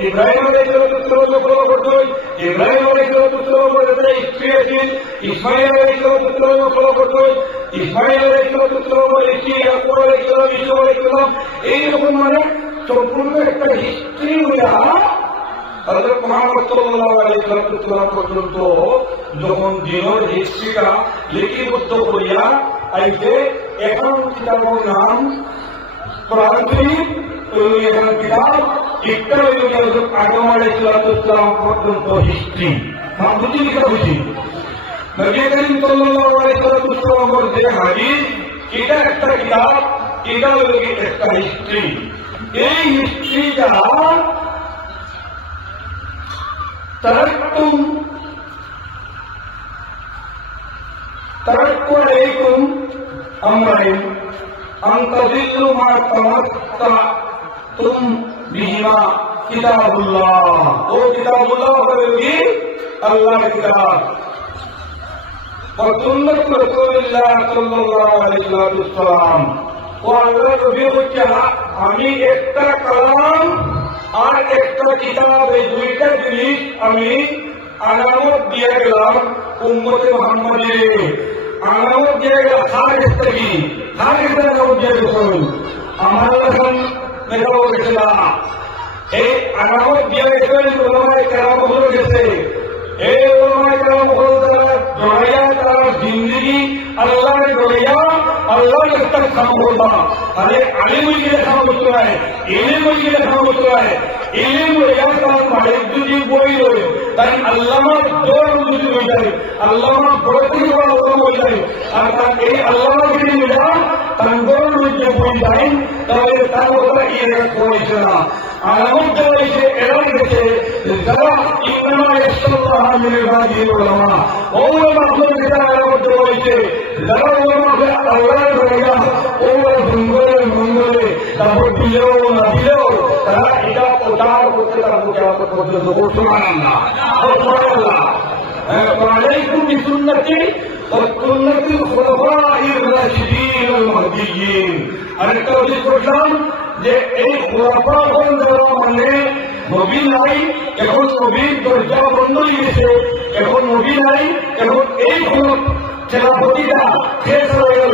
আলাইহিস সালামের ফলো করবই ইব্রাহিম আলাইহিস সালামের একটা হিস্ট্রি আছে ইসমাইল সালামের হিস্ট্রি ইয়াকুব আলাইহিস সালাম, ঈসা আলাইহিস সালাম, এইরকম মানে সম্পূর্ণ একটা হিস্ট্রি হইয়া হযরত মুহাম্মদ সাল্লাল্লাহু আলাইহি ওয়াসাল্লাম পর্যন্ত যখন দিনের হিস্ট্রিটা লিপিবদ্ধ করিয়া আইতে এখন কিতাবের নাম কোরআন শরীফ এখন কিতাব একটা হইল কি হযরত আদম আলাইহিস সালাম পর্যন্ত হিস্ট্রি নাম বুঝি লিখা বুঝি নবী করিম সাল্লাল্লাহু আলাইহি ওয়াসাল্লামের যে হাদিস এটা একটা কিতাব এটা হইল কি একটা হিস্ট্রি এই হিস্ট্রিটা تركتم تركت عليكم أمرين أن تضلوا ما تمتعتم بهما كتاب الله او كتاب الله بلغي الله كتاب وسنة رسول الله صلى الله عليه وسلم والله নবী হচ্ছে আমি একটা কালাম আর একটা কিতাব এই দুইটা জিনিস আমি আলামত দিয়ে গেলাম উম্মতে মোহাম্মদের আলামত দিয়ে গেলাম খার একটা কি খার একটা আলামত দিয়ে গেছেন আমার এখন দেখা গেছে না এই আলামত দিয়ে গেছেন ওলামায় কেরাম হলো গেছে এই ওলামায় কেরাম হলো তারা জড়াইয়া তারা জিন্দগি আল্লাহর জড়াইয়া আল্লাহর একটা কাম করবা আরে আলিম হয়ে কাম করতে হয় ইলিম হয়ে কাম করতে হয় ইলিম হয়ে কাম মানে যদি বই রয়ে তাই আল্লামা জোর যদি হয়ে যায়, আল্লামা বড় থেকে বড় ওরকম হয়ে যায়। আর তার এই আল্লামা যদি মিলা তার জোর যদি বই যায়, তাহলে তার কথা ইয়ে করেছে না ওলামাকে আল্লাহর রোজা ওরা মঙ্গলে মঙ্গলে তারপর দিলেও না দিলেও তারা এটা প্রচার করতে তারা প্রচার পর্যন্ত সুমান আল্লাহ সুমান وعليكم بسنتي وسنة الخلفاء الراشدين المهديين আরেকটা অধিক করলাম যে এই খোলাফা বন্ধ মানে নবী নাই এখন নবীর দরজা বন্ধ হয়ে গেছে এখন নবী নাই এখন এই খেলাপতিটা শেষ হয়ে গেল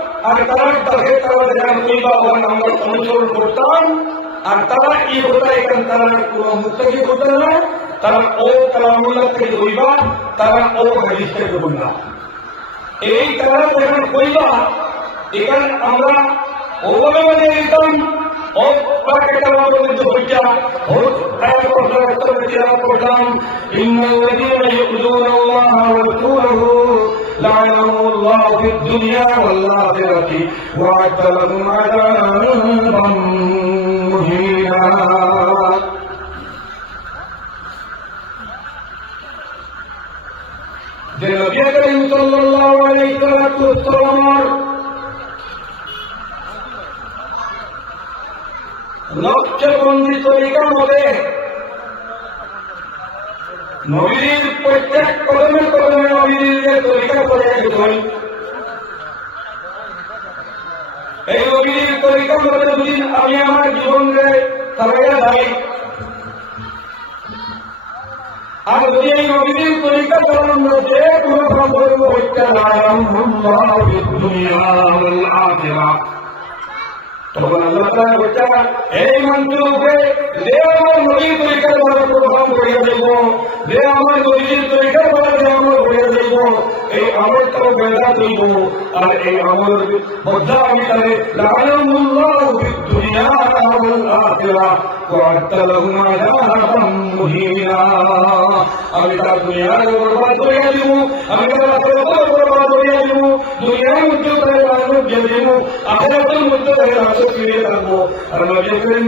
আর তারার তাদের তারা যারা মুকিবা হওয়ার আমরা অনুসরণ করতাম, আর তারা কি হতো এখানে তারা মুক্তি হতো না, তারা ও কালামুল্লাহ থেকে হইবা তারা ও হাদিস থেকে হইবা এই তারা যখন হইবা এখানে আমরা ওভাবে মানে একদম ও প্রাকৃতিক আমাদের হইয়া ও আয়াত لعنهم الله في الدنيا والآخرة وأعد لهم عذابا مهينا যে নবী করিম সাল্লাল্লাহু আলাইহি ওয়াসাল্লাম লক্ষ্যবন্দী তরিকার মধ্যে নবীর প্রত্যেক কদমে কদমে নবীর তরিকা করে গেছেন এই নবীর তরিকা মধ্যে যদি আমি আমার জীবনকে চালাইয়া যাই আর যদি এই নবীদের তরিকা পালন না যে কোনো সম্পর্ক হচ্ছে না আখিরা তখন আল্লাহ তাআলা বলছে এই মন্ত্রকে যে আমার নবীর তরিকার দ্বারা প্রভাব করিয়া দেব যে আমার নবীর তরিকার দ্বারা যে আমল করিয়া দেব এই আমলটাও বেড়া দেব আর এই আমল বদ্ধা আমি তাহলে লালামুল্লাহ দুনিয়া ওয়াল আখিরা وأعد لهم عذابا مهينا আমি তার দুনিয়ার বরবাদ করিয়া দিব আমি তার আখিরাতের বরবাদ করিয়া দিব দুনিয়ার মধ্যে তার আনন্দ দিয়ে দিব আখিরাতের মধ্যে তার আশা ফিরে থাকব আর নবী করিম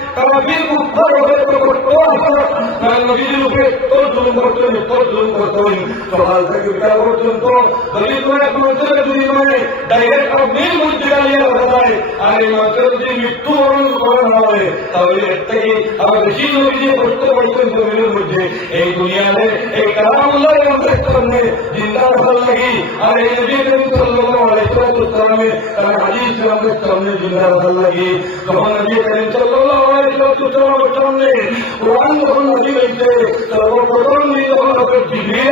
কাবির উত্তর হয়ে করতো কারণ নবীর উপরে তোর জুলুম করতো তোর জুলুম করতো সকাল থেকে বিকাল পর্যন্ত নবী কোনো এক মানুষের যদি মানে ডাইরেক্ট আপনি মধ্যে দাঁড়িয়ে রাখা যায়, আর এই মানুষের যদি মৃত্যুবরণ করা না হয়, তাহলে এর থেকে আবার বেশি নবী দিয়ে করতে পারতেন জমিনের মধ্যে, এই দুনিয়াতে এই কালামুল্লাহ আমাদের সামনে জিন্দা রাখার লাগি। আর এই নবী করিম সাল্লাল্লাহু আলাইহি আমাদের সামনে জিন্দা রাখার লাগি। তখন নবী করিম সাল্লাল্লাহু சொன்னே வாழ்ந்து கொண்டு அறிவித்து সর্বপ্রথম যখন জিবির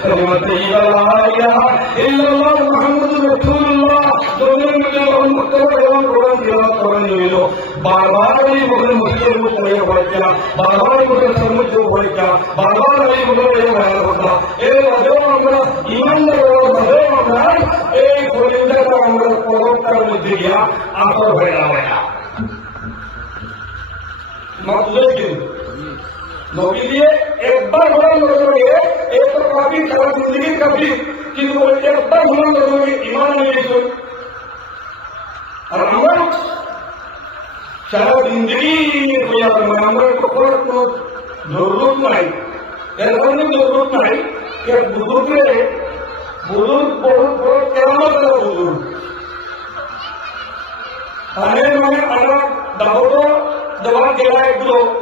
কালিমাত ইলা ইলাহা ইল্লাল্লাহ মুহাম্মাদুর রাসূলুল্লাহ জমিনের মধ্যে বক্তব্য এবং কোরআন তিলাওয়াত করানো হইল বারবার এই মুখের মধ্যে মুখে পড়েছিলা বারবার মুখের সম্মুখে পড়েছিলা বারবার এই মুখের এই বয়ান করতাম এর মাঝেও আমরা ইমানদার মাঝেও আমরা এই পরিণামটা আমরা পরবর্তার মধ্যে গিয়া আসর হয়ে যাওয়া মতলব কিন্তু নবী দিয়ে একবার ভ্রমণ করবে এক তো কাফি সারা জিন্দগি কাফি কিন্তু বলে একবার ভ্রমণ করবে ইমান নিয়ে গেছে আর আমার সারা জিন্দগি হইয়া যাবে আমার কখনো কোনো জরুরত নাই। এর কারণে জরুরত নাই। যে বুজুর্গে, বুজুর্গ বহুত বড় কেরামত করা বুজুর্গ। তাহলে মানে আমরা দাবত দেওয়া গেলা এগুলো। যে হুজুর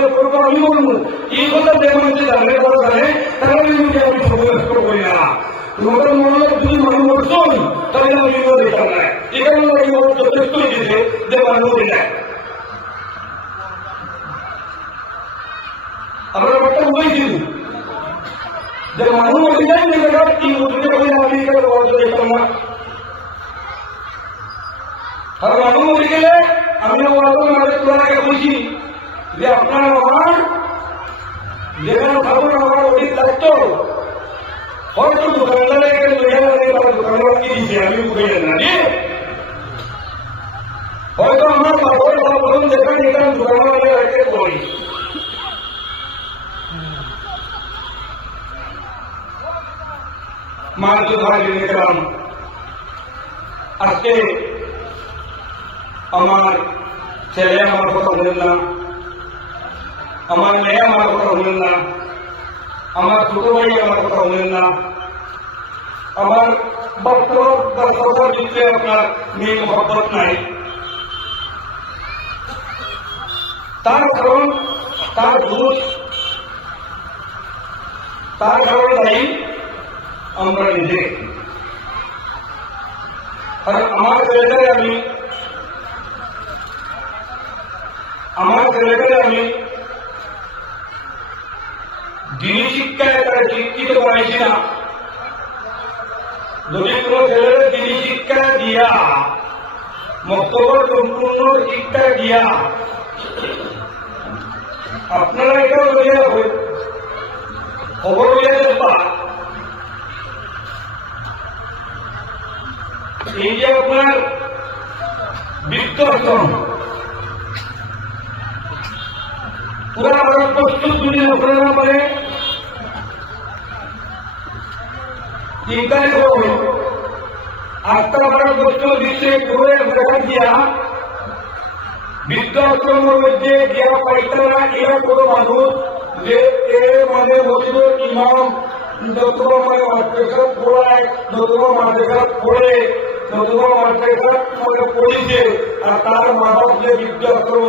মরিতে মরা লাগবো মরিলেই ওখানে এর মধ্যে করব আমি বলব। এই কথা যে মানুষ জানে কথা জানে তারা কিন্তু আমি সবুজ করি না। তোমাদের মনে হয় যদি মানুষ মরছন তাহলে আমি বিপদ দিতাম না এখানে আমি যথেষ্ট দিতে যে যে আপনার আমার যেখানে থাকুন, আমার অধিক দায়িত্ব। হয়তো দোকানদারে এখানে দোকানদার কি দিচ্ছে আমি বুঝে না। জি হয়তো আমার বা বলুন যেখানে এখানে দোকানদার রেখে করি। মাছ ভাই নিলাম আজকে আমার ছেলে আমার কথা বলেন না। আমার মেয়ে আমার কথা বলেন না। আমার ছোট ভাই আমার কথা বলেন না। আমার বক্তব্য কথার ভিতরে আপনার মেয়ে মহব্বত নাই। তার কারণ, তার দোষ, তার কারণ দায়ী আমরা নিজে। আর আমার ছেলেটাকে আমি, আমার ছেলেটাকে আমি দিনী শিক্ষায় তারা শিক্ষিত বানাইছি না। যদি কোনো ছেলের শিক্ষা দিয়া, মক্তব্য সম্পূর্ণ শিক্ষা দিয়া। আপনারা এটা লইয়া খবর লইয়া দেবা এই যে আপনার বৃত্তাশ্রম পুরা ভারতবর্ষ যদি নকরে না পারে চিন্তায় করুন আত্মা ভারতবর্ষ বিশ্বে করে দেখা দিয়া না, এরা কোনো মানুষ যে এ মানে বসিল ইমাম, নতুবা মানে বৃদ্ধাশ্রম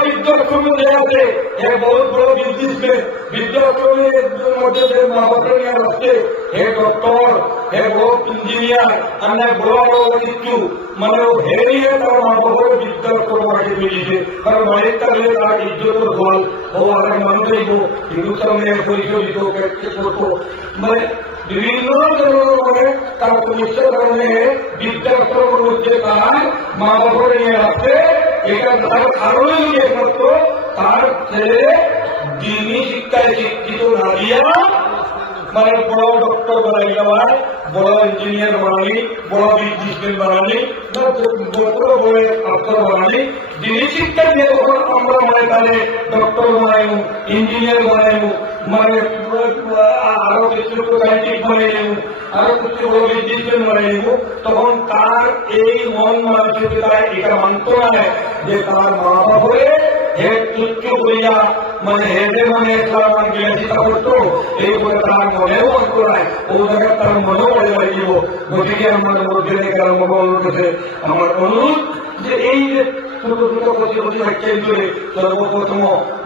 বৃদ্ধাশ্রম আছে হে বহুত বড় বিজনেসম্যান বৃদ্ধাশ্রমের মধ্যে যে মা বাপের নিয়ে আসছে হে ডক্টর হে বহুত ইঞ্জিনিয়ার અને বড় বড় কিছু মানে হেরিয়ে তার মা বাপের বৃদ্ধাশ্রম আগে মিলিছে কারণ অনেক তাহলে তার ইজ্জত দল ও আর মানুষ হিন্দুস্তানে পরিচালিত মানে বিভিন্ন ধরনের তার সমস্যার কারণে বৃদ্ধাশ্রমের মধ্যে তার মা বাপের নিয়ে আসছে এটা তার কারণে নিয়ে তার ছেলে দিনী শিক্ষায় শিক্ষিত না দিয়া মানে বড় ডক্টর বানাই যাওয়ার বড় ইঞ্জিনিয়ার বানানি, বড় বিজনেসম্যান বানানি বড় বড় আফসর বানানি। দিনী শিক্ষা দিয়ে তখন আমরা মানে তাহলে ডক্টর বানাইব ইঞ্জিনিয়ার বানাইব মানে আরও কিছু সাইন্টিস্ট বানাইব আরও কিছু বড় বিজনেসম্যান বানাইব তখন তার এই মন মানসিকতা এটা মানত না যে তার মা বাবা হয়ে হে তুচ্ছ করিয়া মানে হেডে মানে তার বিলাসিতা করতো, এই করে তার মনেও অর্থ নাই। ও জায়গায় তার মনেও বলে লাগিব গতিকে আমাদের মধ্যে অনুরোধ আছে আমার অনুরোধ যে এই যে সর্বপ্রথম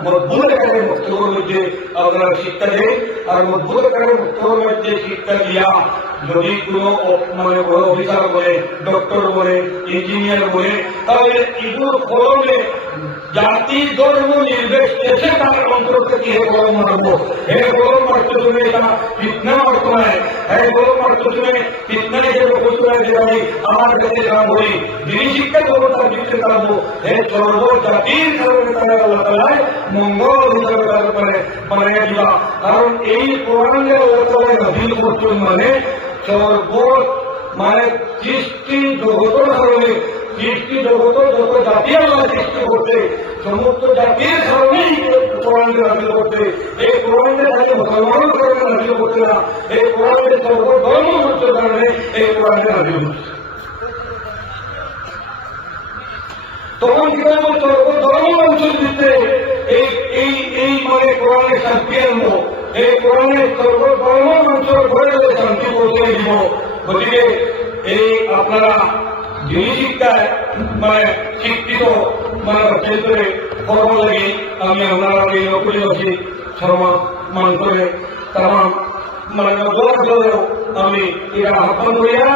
মজবুত আকারে মুক্তর মধ্যে আপনারা শিক্ষা দেয় আর মজবুত আকারে মুক্তর মধ্যে শিক্ষা দিয়া যদি কোনো মানে বড় অফিসার বলে, ডক্টর বলে, ইঞ্জিনিয়ার বলে, তাহলে এগুলোর ফলনে জাতি ধর্ম নির্বিশেষে তার অন্তর থেকে হে বড় মানব হে বড় মারত তুমি এটা ফিতনা মারত নাই হে বড় মারত তুমি বসে যে আমি আমার কাছে কাম করি যিনি শিক্ষা করব তার বিচ্ছে কারাবো হে সর্ব জাতির কারণে তারা আল্লাহ তালায় মঙ্গল হিসাবে তার উপরে বানিয়ে দিবা কারণ এই কোরআনের ওপরে নাজিল করছেন মানে সর্ব মানে সৃষ্টি জগতের কারণে সৃষ্টি জগত যত জাতি আল্লাহ সৃষ্টি করছে, সমস্ত জাতির কারণেই কোরআনকে নাজিল করছে। এই কোরআনকে খালি মুসলমানের কারণে নাজিল করছে না। এই কোরআনকে সর্বধর্ম করছে কারণে এই কোরআনকে নাজিল করছে। তখন কীভাবে সর্বধর্ম অঞ্চল দিতে এই এই এই মানে কোরআনের শান্তি আনব। এই কোরআনের সর্বধর্ম অঞ্চল গেলে শান্তি পৌঁছে দিব। গতিকে এই আপনারা শিক্ষায় মানে শিক্ষিত মানে ক্ষেত্রে করব লাগে আমি আপনারা নকরি আছি সর্ব মানুষের তার মানে আমি এটা আহ্বান করিয়া